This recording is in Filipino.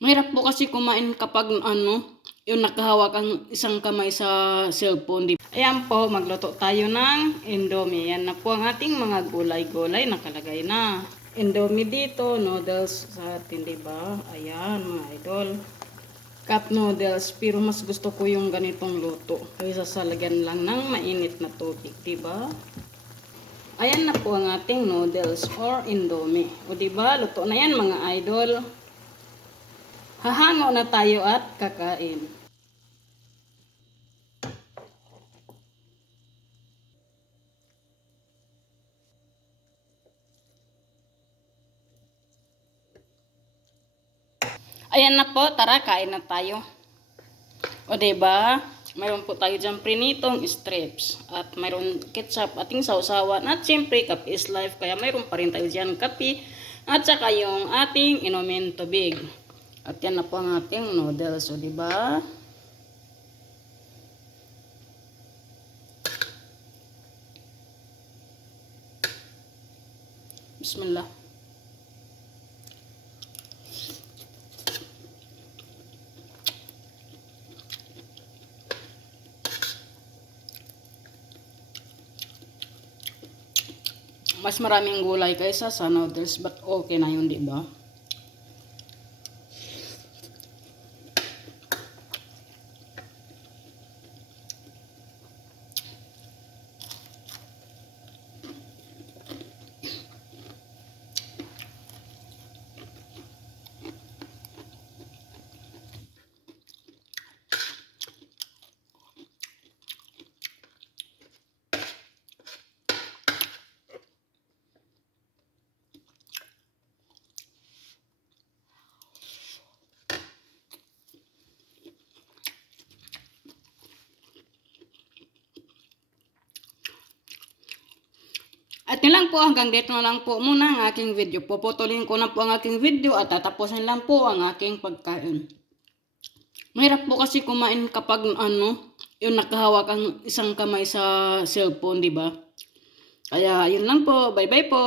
Mahirap po kasi kumain kapag yung nakahawak ang isang kamay sa cellphone. Di ba? Ayan po, magluto tayo ng Indomie. Yan na po ang ating mga gulay-gulay nakalagay na. Indomie dito, noodles sa atin, di ba? Ayan, mga idol. Cup noodles, pero mas gusto ko yung ganitong luto. Kaysa salagyan lang ng mainit na tubig, di ba? Ayan na po ang ating noodles or Indomie. O di ba, luto na yan mga idol. Hahango na tayo at kakain. Ayan na po, tara kain na tayo. O diba? Mayroon po tayo dyan prinitong strips. At mayroon ketchup ating sausawan. At syempre, kape is life. Kaya mayroon pa rin tayo dyan kape. At saka yung ating inumin tubig. At yan na po ang ating noodles. O diba? Bismillah. Mas maraming gulay kaysa sa noodles, but okay na yun, di ba? At yun lang po, hanggang dito na lang po muna ang aking video. Puputulin ko na po ang aking video at tatapusin lang po ang aking pagkain. Mahirap po kasi kumain kapag yung nakahawak ang isang kamay sa cellphone, di ba? Kaya yun lang po. Bye-bye po.